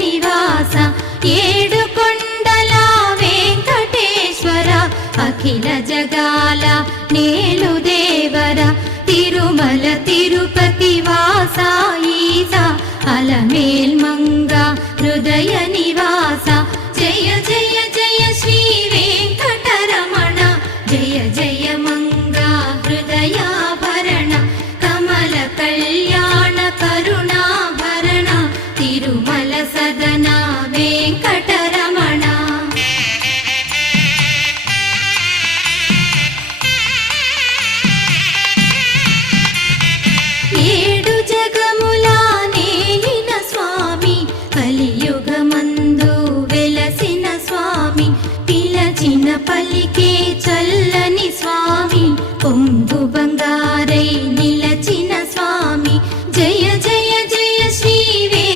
నివాస ఏడు కొండల వెంకటేశ్వర అఖిల జగాల నేలు దేవర తిరుమల తిరుపతి వాస ఈస అలమేల్ మంగ హృదయ నివాస జయ జయ జయ శ్రీ వెంకటరమణ జయ జయ మంగ హృదయాభరణ కమల కళ్యాణ కరుణాభరణ తిరుమల సదన వెంకటరమణ ఏడు జగముల నేలిన స్వామి కలియుగమందు వెలసిన స్వామి పిలచిన పలికే చల్ల